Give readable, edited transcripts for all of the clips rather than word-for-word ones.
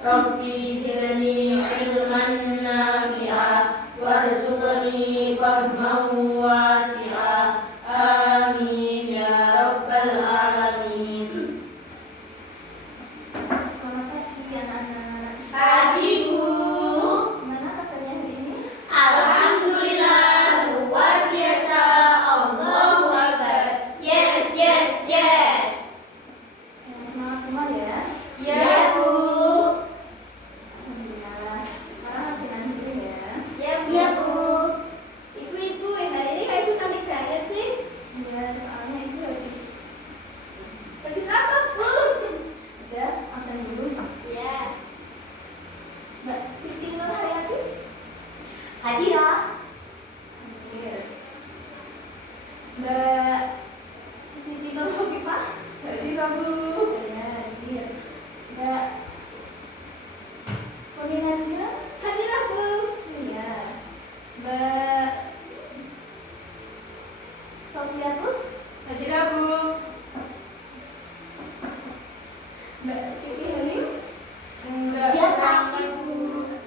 Rabbi zidni ilman nafi'a warzuqni fahman wasi'a. Amin ya rabbal alamin. Selamat pagi anak-anak. Pagiku. Gimana kabarnya hari ini? Alhamdulillah, luar biasa. Allahu Akbar. Yes, yes, yes. Semangat semua ya. Ya, Bu. Alhamdulillah. Sekarang hasilnya dulu ya. Ya, Bu. Ibu-ibu, hari ini Ibu cantik banget sih. Ya, soalnya itu Habis apa, Bu? udah absen dulu. Ya. Mbak Siti Nurhayati Hadirah. hadir. Mbak Siti Nurhofifah hadir, Bu. Ya, hadir. Mbak Poni Najma Hadirah, Bu. iya. Mbak Sofiatus Hadirah, Bu. Mbak Siti Halim. Enggak. Dia sakit, Bu.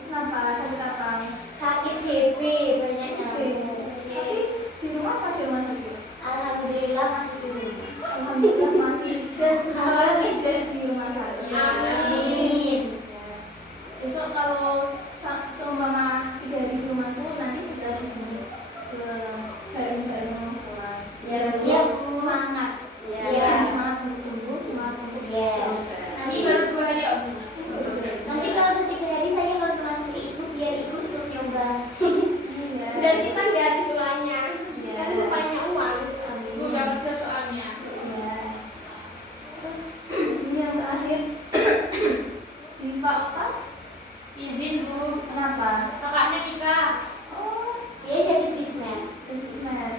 Kenapa? Sakit apa? Sakit TB banyak nyamuk. Tapi di rumah apa di rumah sakit? Alhamdulillah masih di rumah. Alhamdulillah masih, dan semoga tidak di rumah sakit. Amin. Ya. Besok kalau seumpama 3 hari belum masuk, nanti bisa dijemput bareng-bareng sama sekolah. Ya, Bu. Semangat. Ya. Ya, semangat untuk sembuh, semangat untuk Ya. berobat. Nanti baru 2 hari, Om. Nanti kalau udah 3 hari saya kalau kelas ikut biar ikut nyoba. Iya. Dan kita nggak habis ulangnya. Iya. Kan itu banyak uang. Amin. Udah kerja soalnya. Ya. Terus ini yang terakhir di Fakta. Izin, Bu. Kenapa? Kakaknya nikah. Oh, Dia jadi bisman. jadi semen.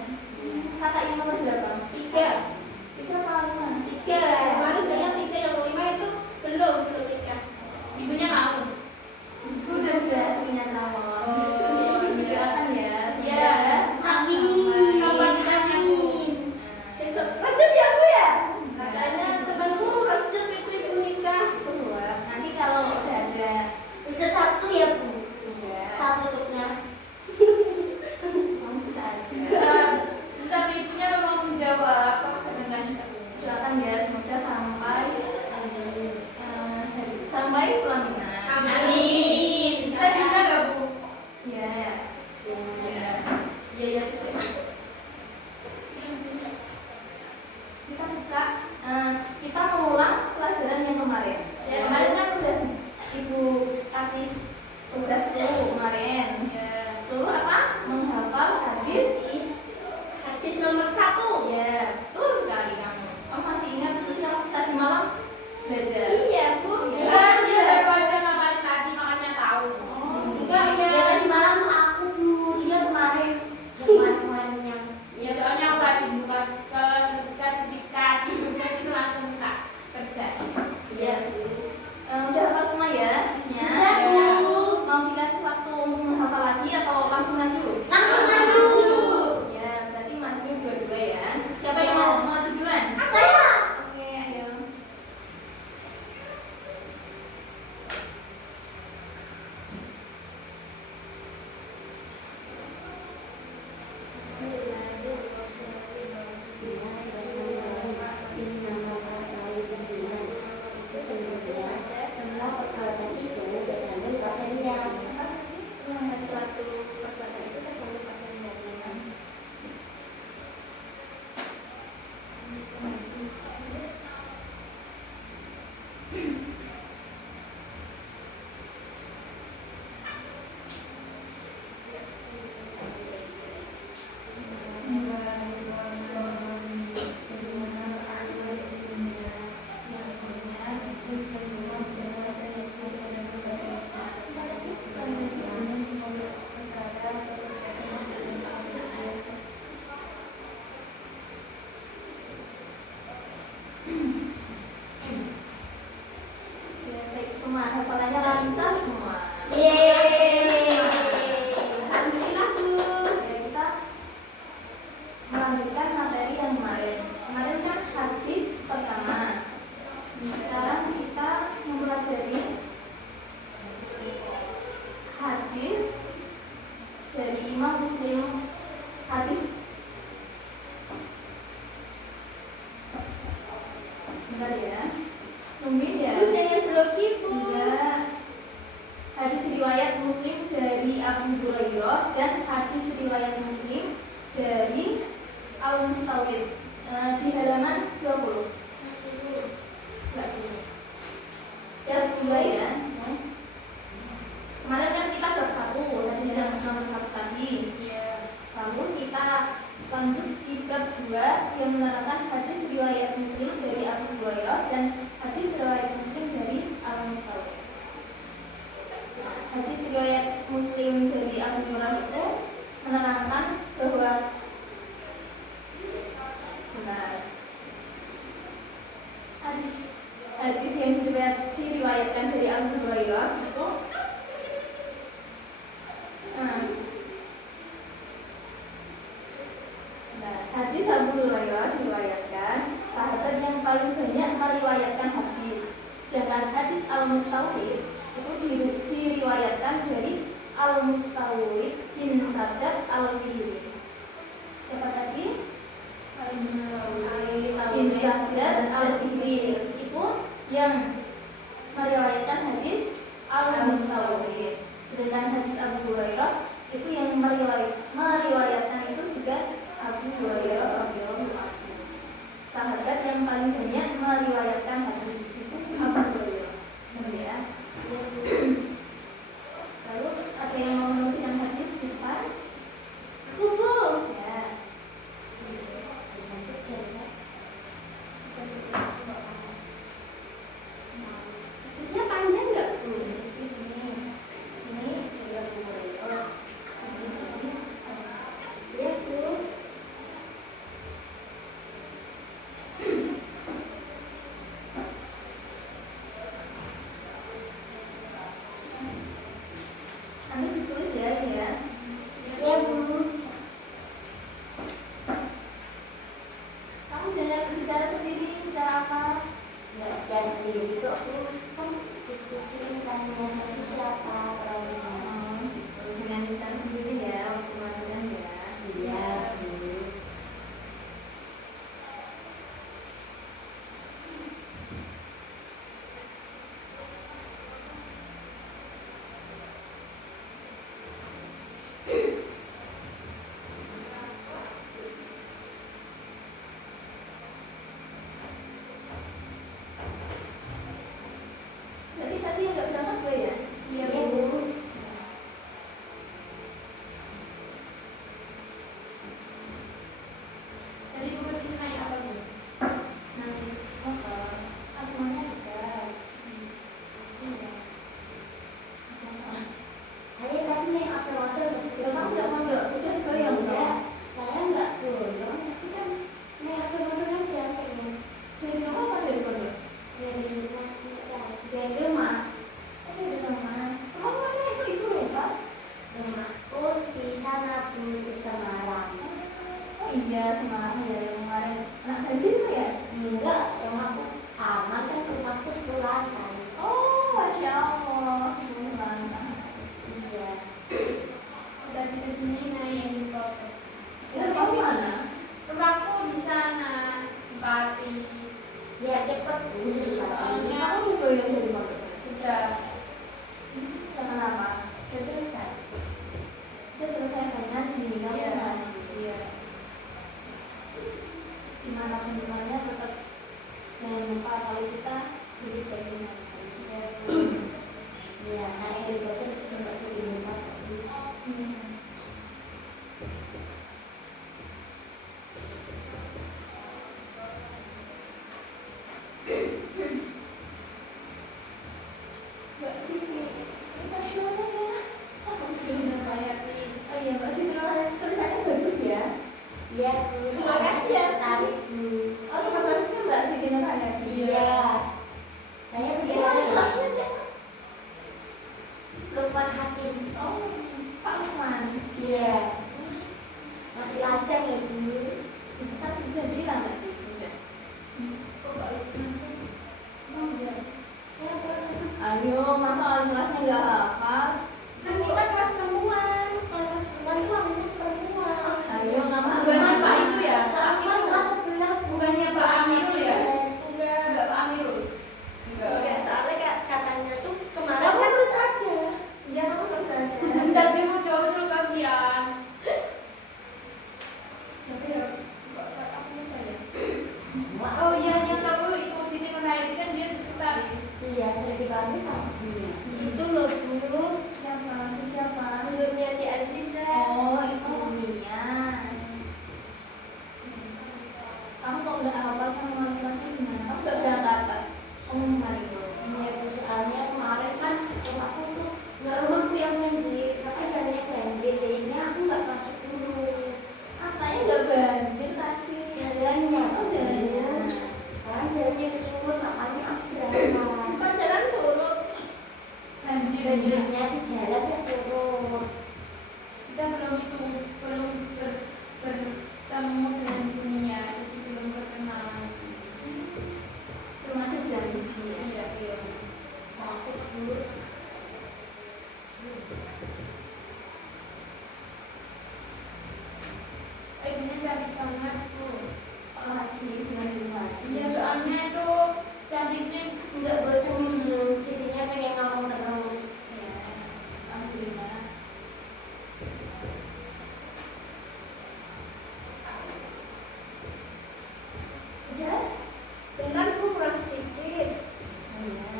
Kakak yang nomor berapa? 3. 3 apa 5? 3. Kemarin banyak 3, yang 5 itu belum nikah. Ibunya mau. Udah punya calon. Oh, Jadi iya. doakan ya. Ya. Amin. Kapan nikahnya, Bu? Besok Rejab ya, Bu ya? Katanya temanku Rejab itu ibu nikah. Itu buat nanti kalau udah ada Bisa Sabtu ya, Bu? ya, Sabtu tutupnya. kamu bisa aja. Bentar, ibunya lo mau menjawab. Kamu jangan tanya. Doakan ya semoga sampai sampai pelaminan. Amin. Kita diundang nggak, Bu? Ya. Ya. Iya. Kita buka, kita mengulang pelajaran yang kemarin. Ya. Kemarin kan udah Ibu kasih tugas tuh kemarin. Ya. Suruh apa? Menghafal hadis. Hadis nomor 1. Ya, betul sekali kamu. Kamu masih ingat yang tadi malam belajar? Iya, Bu. Iya. Kan dia baru aja ngapalin tadi, makanya tahu. Enggak ya. Ya tadi malam aku, Bu. Dia kemarin. Kemarin yang. Ya soalnya aku rajin buka klasifikasi bukan itu langsung tak kerjain. Iya. Udah hafal semua ya hadisnya? Sudah, Ya. Bu. Mau dikasih waktu untuk menghafal lagi atau langsung maju? Langsung maju. Ya, berarti maju dua-dua ya. Siapa Ya. yang mau maju duluan? Saya. Oke, ayo. Sesuatu perbuatan itu tergantung pada niatnya. Ya, baik semua, hafalannya lancar semua. Yeay. Alhamdulillah, Bu. Ya, kita melanjutkan materi yang kemarin. Kemarin kan hadis pertama. Sekarang kita mempelajari Abu Hurairah dan hadis riwayat Muslim dari Al-Mustawrid di halaman 20. Enggak dulu. Bab 2 ya. Kemarin kan kita bab 1, hadis yang nomor 1 tadi. Lalu kita lanjut di bab 2 yang menerangkan hadis riwayat Muslim dari Abu Hurairah dan hadis riwayat Muslim dari Al-Mustawrid. Hadis riwayat Muslim dari Abu Hurairah itu menerangkan bahwa hadis yang diriwayatkan dari Abu Hurairah itu hadis Abu Hurairah diriwayatkan sahabat yang paling banyak meriwayatkan hadis, sedangkan hadis Al-Mustawrid itu diriwayatkan dari Al-Mustawrid bin Sadad Al-Wiri. Siapa tadi? Bin Sadad Al-Wiri itu yang meriwayatkan hadis Al-Mustawrid. Sedangkan hadis Abu Hurairah itu yang meriwayatkan itu juga Abu Hurairah radhiyallahu anhu. Sahabat yang paling banyak meriwayatkan hadis itu Abu Hurairah. Ya. Terus ada yang mau menuliskan hadis di depan? Aku Bu. Ya. Hadisnya panjang nggak Bu? Ini dari Abu Hurairah. Ya Bu. Nanti ditulis ya ini ya. Ya Bu. Kamu jangan bicara sendiri, bicara apa? Ya, jangan sendiri itu aku kan diskusi tentang nanti siapa orang Jangan bicara sendiri ya, waktu masakan ya. Iya, Bu. Jadi tadi yang nggak berangkat gue ya? Iya, Bu. Tadi Bu kesini naik apa Bu? Nanti motor, akunya juga. Iya. Saya tadi naik motor. Kamu nggak mau dong? Udah goyang Ya, dong. saya nggak goyang, tapi kan naik motor aja kayaknya. Dari rumah apa dari pondok? Dari rumah kita. Dari rumah. Oh dari rumah. Kamu mana itu ibu ya Pak? Rumahku di sana Bu, di Semarang. Oh iya Semarang ya yang kemarin anak banjir itu ya? Enggak, rumahku aman kan, rumahku 10 lantai. Oh Masya Allah. Mana? Iya. Tadi di sini naik helikopter. Itu kamu mana? Rumahku di sana, di Pati. Ya cepet Bu, soalnya Kamu goyang dari pondok? udah Kenapa? udah selesai. Udah selesai ngaji, kamu Iya. ngaji. Iya. Dimanapun dimana tetap jangan lupa kalau kita harus bagaimana. Iya, naik helikopter juga nggak perlu di rumah. Mbak Siti, kita siapa sih? Aku sudah banyak nih. Oh iya Mbak Siti, tulisannya bagus ya. Iya Bu, Terima kasih ya. Taris Bu. Oh sekretarisnya Mbak Siti Nurhayati. Iya. Saya Ini beli ada kelasnya siapa? Lukman Hakim. Oh Pak Lukman. Iya. Masih lancar ya Bu. Kan udah bilang tadi. Udah. Kok Pak Lukman? Oh iya. Saya pernah. Ayo, masa wali kelasnya nggak hafal? Kan kita kelas perempuan. Kelas perempuan itu namanya perempuan. Ayo, kamu Bukannya juga Pak hafal. itu ya? Pak Amirul. Kelas sebelah. Bukannya Pak Amirul ya? Enggak. Enggak Pak Amirul. Iya, Soalnya katanya tuh kemarin Kamu kan terus aja. Iya, kamu terus aja. bentar dia mau coba Bendernya di jalan ya suruh. Kita belum bertemu dengan dunia, jadi belum berkenalan. Belum ada janji sih ya. Iya, belum. Aku dulu. Ini cantik banget tuh. Apalagi dengan rumah. Iya, soalnya itu cantiknya Nggak bosan jadinya pengen ngomong terus. Ya, alhamdulillah. Udah, Benar aku kurang sedikit. oh ya.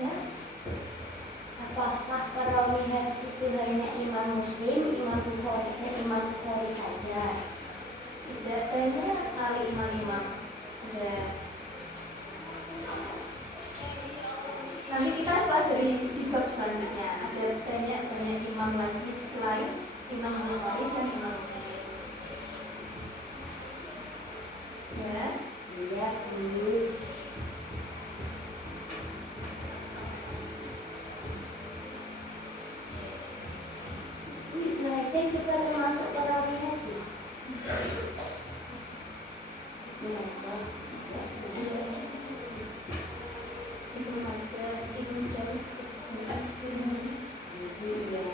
Ya, Apakah perawi hadis itu hanya Imam Muslim, Imam Bukhari saja? tidak banyak sekali imam-imam. Ada. Nanti kita pelajari di bab selanjutnya. Ada banyak imam lagi selain Imam Bukhari dan Imam Muslim. Ya, Iya, dulu. Ibnu Hajar juga termasuk perawi hadis. Kenapa? Ibnu Majah, Ibnu Daud, bukan Ibnu Muslim. Iya.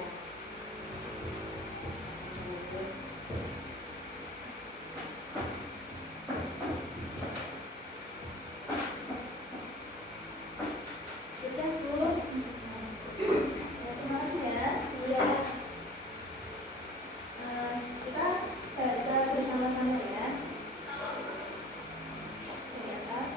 Sudah Bu. Ya, terima kasih ya. Iya. Kita baca bersama-sama ya. Di atas.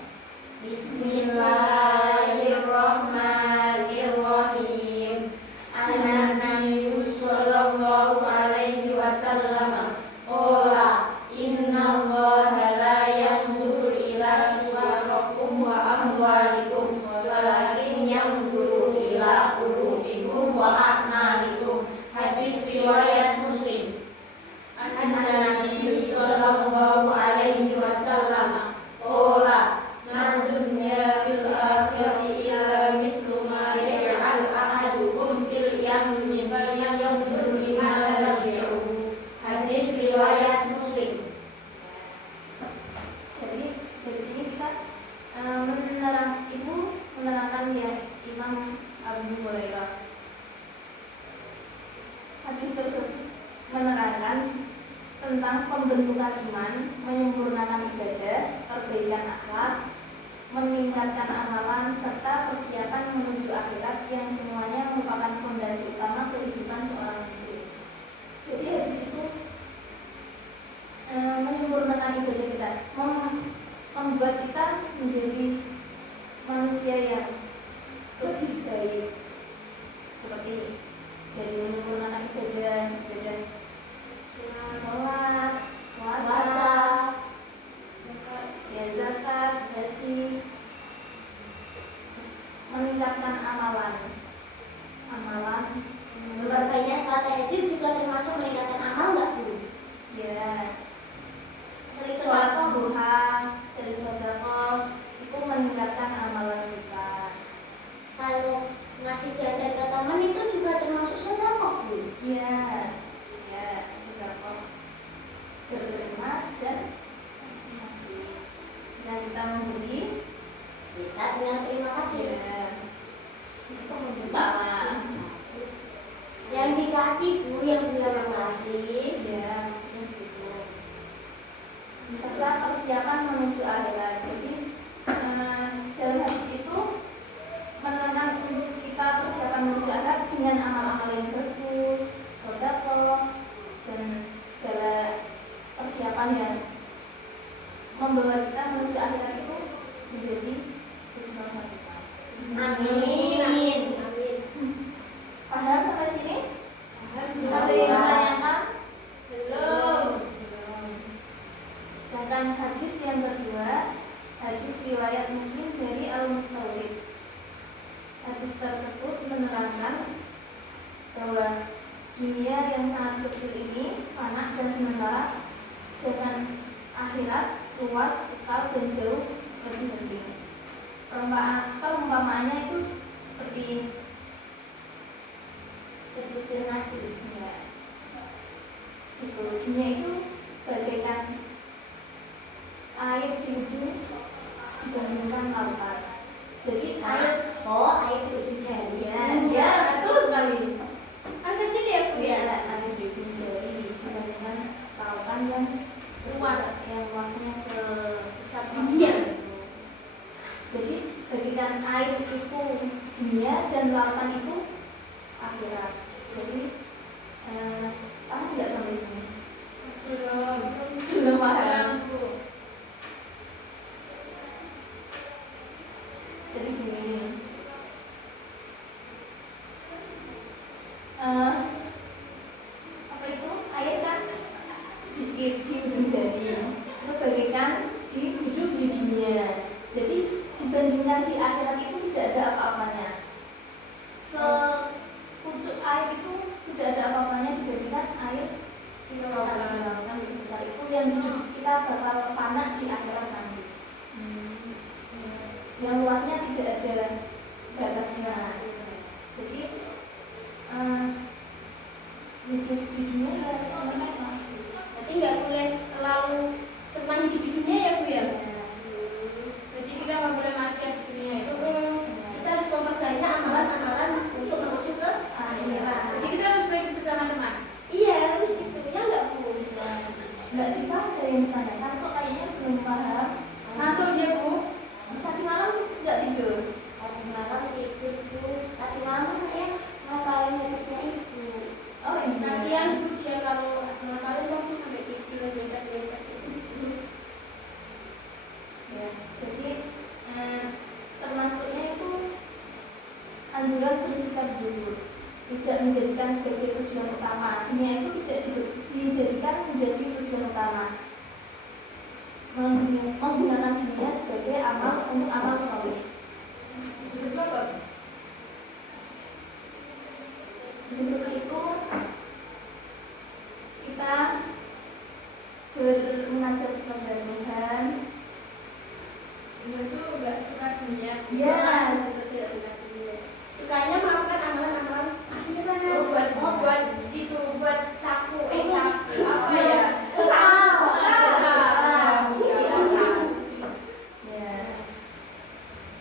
Bismillahirrahmanirrahim. An-Nabi sallallahu alaihi wasallam qala innallaha la yanzuru ila suwarikum wa amwalikum walakin yanzuru ila qulubikum wa a'malikum. Hadis riwayat Muslim. An-Nabi sallallahu alaihi wasallam qala ma dunya fil akhirati illa mithlu ma yaj'al ahadukum fil yammi falyanzur bima yarji'u. Hadis riwayat Muslim. Jadi dari sini kita menerangkan ya Imam Abu Hurairah. Hadis tersebut menerangkan tentang pembentukan iman, menyempurnakan ibadah, perbaikan akhlak, meningkatkan amalan, serta persiapan menuju akhirat yang semuanya merupakan fondasi utama kehidupan seorang muslim. Jadi hadis itu menyempurnakan ibadah kita, membuat kita menjadi manusia yang lebih baik. Seperti dari menyempurnakan ibadah sholat, puasa, ya zakat, haji, terus meningkatkan amalan. Memperbanyak salat tahajud juga termasuk meningkatkan amal nggak Bu? Ya, Sering sholat duha, sering sedekah, itu meningkatkan amalan kita. Kalau ngasih jajan ke teman itu juga termasuk sedekah Bu? Iya, ya sedekah, berterima dan masing-masing. Jika kita memberi, Kita bilang terima kasih. ya itu salah. Yang dikasih Bu yang bilang terima kasih. Ya, maksudnya gitu. Serta persiapan menuju akhirat. Jadi dalam hadis itu menerangkan untuk kita persiapan menuju akhirat dengan amal-amal yang bagus, sedekah, dan segala persiapan yang membawa kita menuju akhirat itu menjadi husnul khotimah. Amin. Paham sampai sini? Ada yang ditanyakan? Belum. Sedangkan hadis yang kedua, hadis riwayat Muslim dari Al-Mustawrid. Hadis tersebut menerangkan bahwa dunia yang sangat kecil ini fana dan sementara, sedangkan akhirat luas, kekal dan jauh lebih penting. Perumpamaannya itu seperti nasi. ya, itu dunia itu bagaikan air di ujung dibandingkan lautan. Jadi air Di ujung jari. ya betul sekali. Kan kecil ya Bu ya. Ya, air di ujung jari dibandingkan lautan yang luas, yang luasnya sebesar dunia. Jadi bagikan air itu dunia dan lautan itu akhirat. Jadi paham nggak sampai sini? Belum paham. Bu. Jadi gini, apa itu air kan sedikit di ujung jari, itu bagaikan hidup di dunia. Jadi dibandingkan di akhirat itu tidak ada apa-apanya. Sepucuk air itu tidak ada apa-apanya dibandingkan air di lautan sebesar itu yang hidup kita bakal fana di akhirat nanti. Yang luasnya tidak ada batasnya. Jadi hidup di dunia ya sebenarnya. Berarti nggak boleh terlalu senang hidup di dunia ya Bu ya. Jadi kita nggak boleh maksiat di dunia itu. Kita harus memperbanyak amalan-amalan untuk menuju ke akhirat. Jadi kita harus baik sesama teman. Iya, harus gitu. Ya nggak Bu? Nggak dipakai yang ditanyakan kok kayaknya belum paham. Ngantuk dia Bu. Tadi malam nggak tidur. Tadi malam tidur Bu. Tadi malam saya ngapalin hadisnya Ibu. Oh ini Kasihan Bu dia kalau ngafalin waktu sampai tidur beda-beda. ya. Jadi termasuknya itu anjuran bersikap zuhud, tidak menjadikan sebagai tujuan utama. Dunia itu tidak dijadikan menjadi tujuan utama. Menggunakan dunia sebagai amal untuk amal soleh. Zuhud itu apa? Zuhud itu kita mengajar kepada Tuhan. Zuhud itu nggak suka dunia. Ya. Tidak suka dunia. Sukanya melakukan amalan-amalan akhirat. Buat itu, buat saku, saku apa ya? Saku. Ya.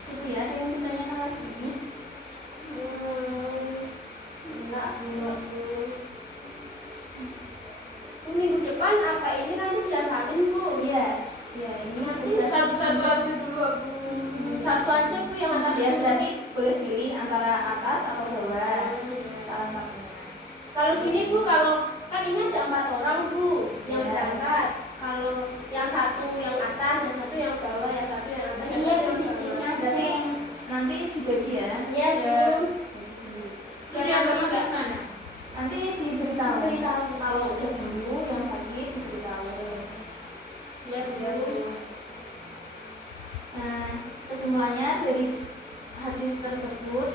Itu ya, ada yang ditanyakan lagi. Enggak Bu. Minggu depan apa ini nanti dihafalin Bu? Iya. Ya, ini Nanti tugas. satu-satu aja dulu Bu. Satu aja Bu yang atas. Ya, berarti boleh pilih antara atas atau bawah. Salah satunya. Kalau gini Bu, kalau kan ini ada 4 orang Bu yang Ya. berangkat. Kalau yang satu yang atas, yang satu yang bawah, yang satu yang atas. Iya, di sini Berarti nanti dibagi ya. Iya Bu. Terus yang agama kayak mana? Nanti diberitahu. Kalau udah sembuh yang sakit diberitahu. Iya Bu. Nah, kesimpulannya dari hadis tersebut,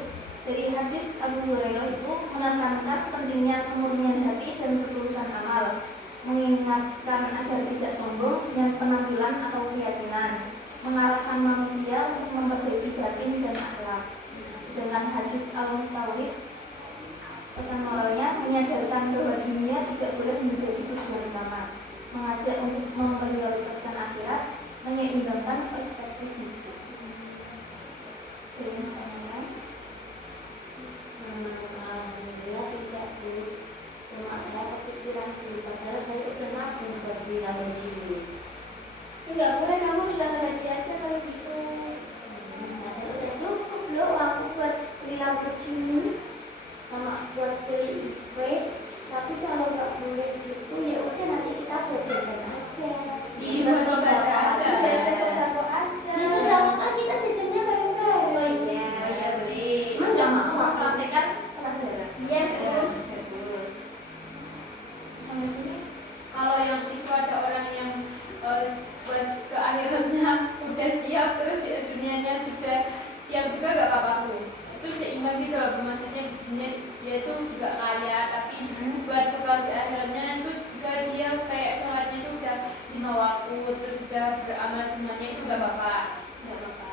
dari hadis Abu Hurairah itu menekankan pentingnya kemurnian hati dan ketulusan amal, mengingatkan agar tidak sombong dengan penampilan atau keyakinan, mengarahkan manusia untuk memperbaiki batin dan akhlak. Sedangkan hadis Al-Mustawrid, pesan moralnya menyadarkan bahwa dunia tidak boleh menjadi tujuan utama, mengajak untuk memprioritaskan akhirat, menyeimbangkan perspektif hidup. Alhamdulillah tidak Bu. Cuma saya kepikiran dulu. Padahal saya udah nabung buat beli lampu cium. Enggak boleh, kamu sudah ngaji aja kalau gitu. Padahal udah cukup loh aku buat beli lampu cium sama buat beli IP. Tapi kalau nggak boleh gitu ya udah nanti kita buat jajan aja. Iya, buat ibadah aja. Sudah sodako aja. Ya sudah juga maksudnya di dunia dia itu juga kaya, tapi buat bekal di akhiratnya itu juga dia kayak sholatnya itu udah 5 waktu, terus udah beramal semuanya itu gak apa-apa. Nggak apa-apa.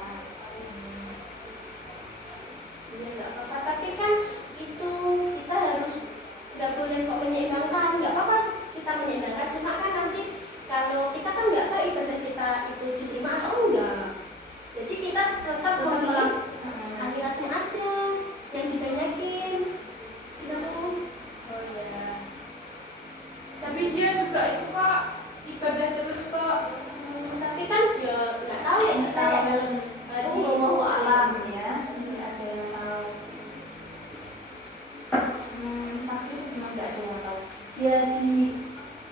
Ya nggak apa-apa, tapi kan itu kita harus nggak boleh kok menyeimbangkan. Nggak apa-apa kita menyeimbangkan, cuma kan nanti kalau kita kan nggak tahu ibadah kita itu diterima atau enggak. Jadi kita tetap memilih akhiratnya aja yang dibanyakin. Kita tuh. Oh iya. Tapi dia juga itu kok ibadah terus kok. Tapi kan ya nggak tahu ya kita ya belum. Itu mau alam ya. Ada yang tahu. Tapi memang nggak ada yang tahu. Dia di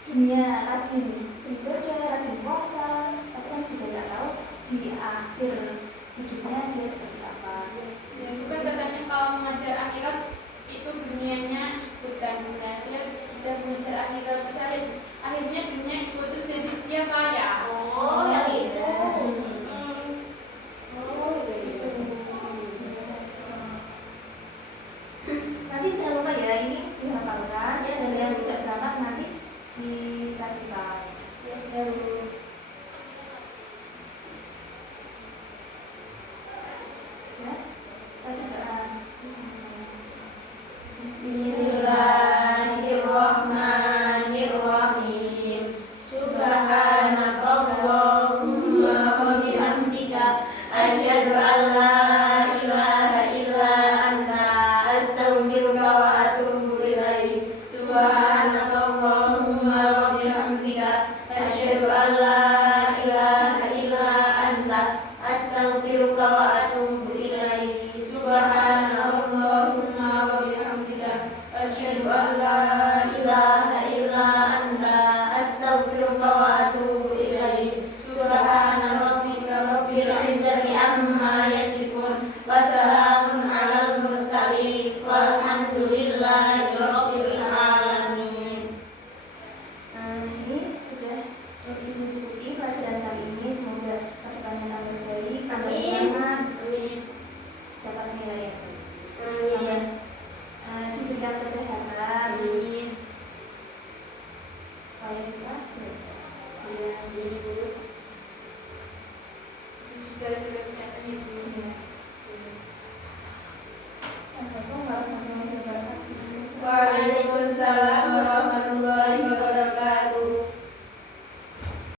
dunia rajin beribadah, rajin puasa, tapi kan juga nggak tahu di akhir hidupnya dia seperti apa. Ya bukan katanya kalau mengajar akhirat itu dunianya bukan mengajar, sudah mengajar akhirat mencari akhirnya dunia itu jadi dia kaya. Oh, yang itu. Oh gitu. Nanti jangan lupa ya, ini dihafalkan ya, dan yang tidak berangkat nanti dikasih tahu. Ya, Ya, tadi bersama-sama. Bismillahirrahmanirrahim. Subhanakallahumma wa bihamdika asyhadu an la ilaha illa anta astaghfiruka wa atubu ilaik. Subhanakallahumma wa bihamdika asyhadu an la ilaha illa anta astaghfiruka wa atubu ilaik. Subhanallahumma wa bihamdika asyhadu an la ilaha illa anta astaghfiruka wa atubu ilaik. Subhana rabbika rabbil izzati amma yasifun wa salamun alal mursalin walhamdulillahi rabbil alamin. Ini sudah Ibu cukupi pelajaran kali ini. Semoga kedepannya tambah baik, tambah semangat, dapat nilai yang baik. Amin. Diberikan kesehatan supaya bisa belajar. Juga kesehatan ibu. Assalamualaikum warahmatullahi wabarakatuh. Waalaikumsalam